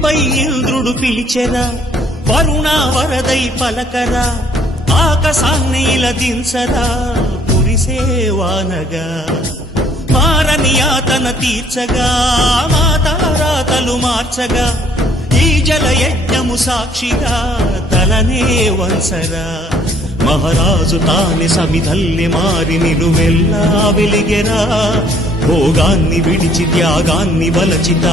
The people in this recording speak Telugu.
భూమిపై ఇంద్రుడు పిలిచెరా, వరుణ వరదై పలకరా, ఆకాశాన్ని దించరా కురిసేవానగా, మారని యాతన తీర్చగా, మాతారాతలు మార్చగా, ఈ జల యజ్ఞము సాక్షిగా తలనే వంచరా. మహారాజు తానే సమిధల్లి మారి నిలువెల్లా వెలిగెరా, భోగాన్ని విడిచి త్యాగాన్ని వలచిత